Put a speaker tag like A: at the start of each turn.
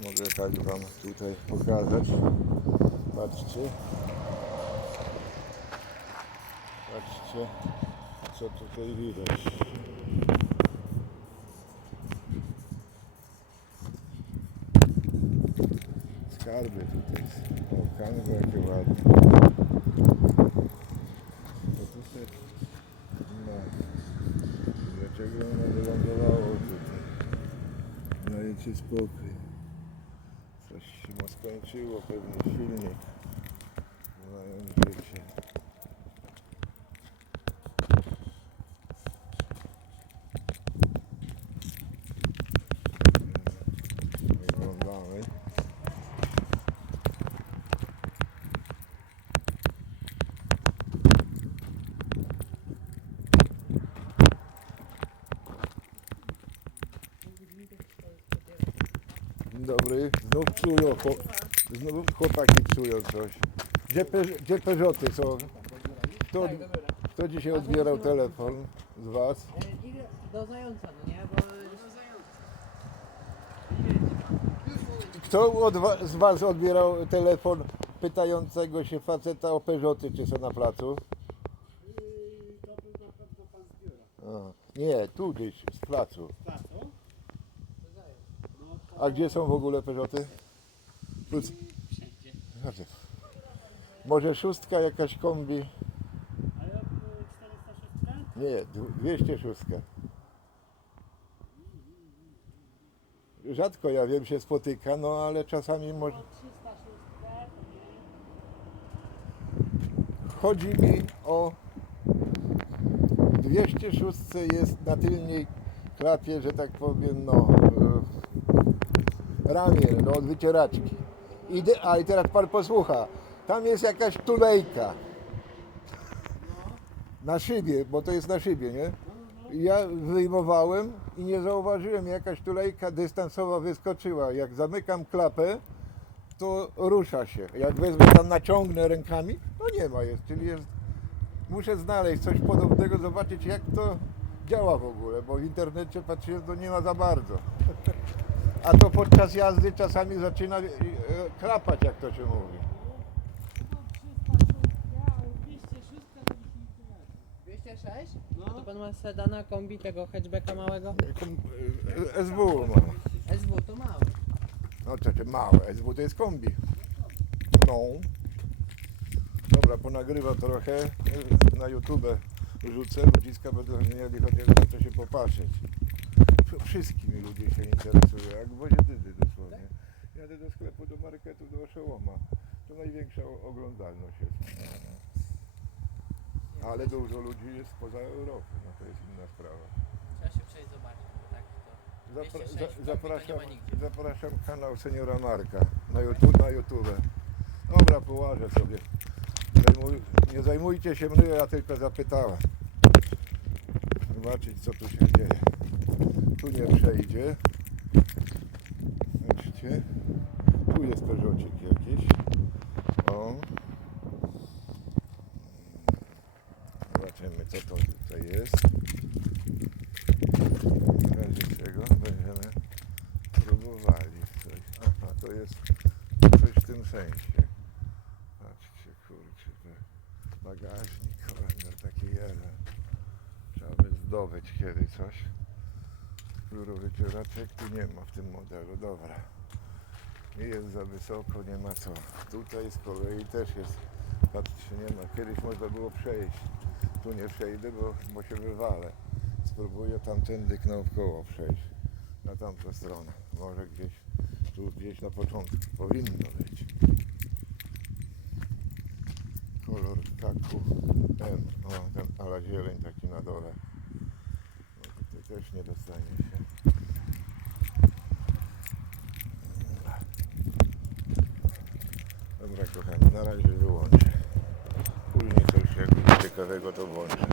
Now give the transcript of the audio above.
A: Mogę tak Wam tutaj pokazać. Patrzcie. Patrzcie, co tutaj widać. Skarby tutaj. O, kanwy jakie ładne. To tutaj... No. Dlaczego ono wylądowało tutaj? Dajcie spokój. Coś się mu dobry. Znów psują, chłop- znów chłopaki psują coś. Gdzie, pe, gdzie Peugeoty są? Kto, kto dzisiaj odbierał telefon z Was?
B: Do zająca, no nie? Bo
A: Kto od wa, z Was odbierał telefon pytającego się faceta o Peugeoty, czy są na placu? Nie, tu gdzieś, z placu. A gdzie są w ogóle Peugeoty? Chodźcie. Może szóstka jakaś kombi? Nie, dwu- 206. Rzadko ja wiem się spotyka, no ale czasami może. Chodzi mi o 206 jest na tylnej klapie, że tak powiem, no ramię, no od wycieraczki. A i teraz pan posłucha, tam jest jakaś tulejka na szybie, bo to jest na szybie, nie? Ja wyjmowałem i nie zauważyłem, jakaś tulejka dystansowa wyskoczyła. Jak zamykam klapę, to rusza się. Jak wezmę tam, naciągnę rękami, no nie ma jest, czyli jest... Muszę znaleźć coś podobnego, zobaczyć jak to działa w ogóle, bo w internecie patrzyłem, to nie ma za bardzo. A to podczas jazdy czasami zaczyna e, e, klapać, jak to się mówi.
B: 206? No. To pan ma sedana, kombi, tego hatchbacka małego?
A: Kom- e, SW mam.
B: SW to mały.
A: No to czy małe, SW to jest kombi. No. Dobra, ponagrywam trochę y, na YouTube. Rzucę, ludziska będą mieli chociaż na co się popatrzeć. Wszystkimi ludzie się interesują, jak dydy dosłownie. Jadę do sklepu, do marketu, do oszołoma. To największa oglądalność jest. Ale dużo ludzi jest spoza Europy, no to jest inna sprawa.
B: Trzeba się przejść zobaczyć, bo tak to...
A: Zapra
B: 206
A: za zapraszam,
B: Tokio nie ma nigdzie.
A: zapraszam kanał seniora Marka na YouTube. Na YouTube. Dobra, połażę sobie. Zajmuj, nie zajmujcie się mną, ja tylko zapytałem. Zobaczyć co tu się dzieje. Tu nie przejdzie. Patrzcie. Tu jest peżocik jakiś. O. Zobaczymy co to tutaj jest. W razie czego będziemy próbowali coś. Aha, to jest coś w tym sensie. Patrzcie, kurczę, bagażnik, kolender taki jeden. Trzeba by zdobyć kiedy coś. Piórowycieraczek tu nie ma w tym modelu, dobra. Nie jest za wysoko, nie ma co. Tutaj z kolei też jest, patrzcie, nie ma. Kiedyś można było przejść. Tu nie przejdę, bo, bo się wywalę. Spróbuję tamtędy naokoło przejść. Na tamtą stronę. Może gdzieś, tu gdzieś na początku. Powinno być. Kolor kaku M. O, ten ala zieleń taki na dole. Też nie dostanie się. Dobra kochani, na razie wyłączę. Później coś jak będzie ciekawego to włączę.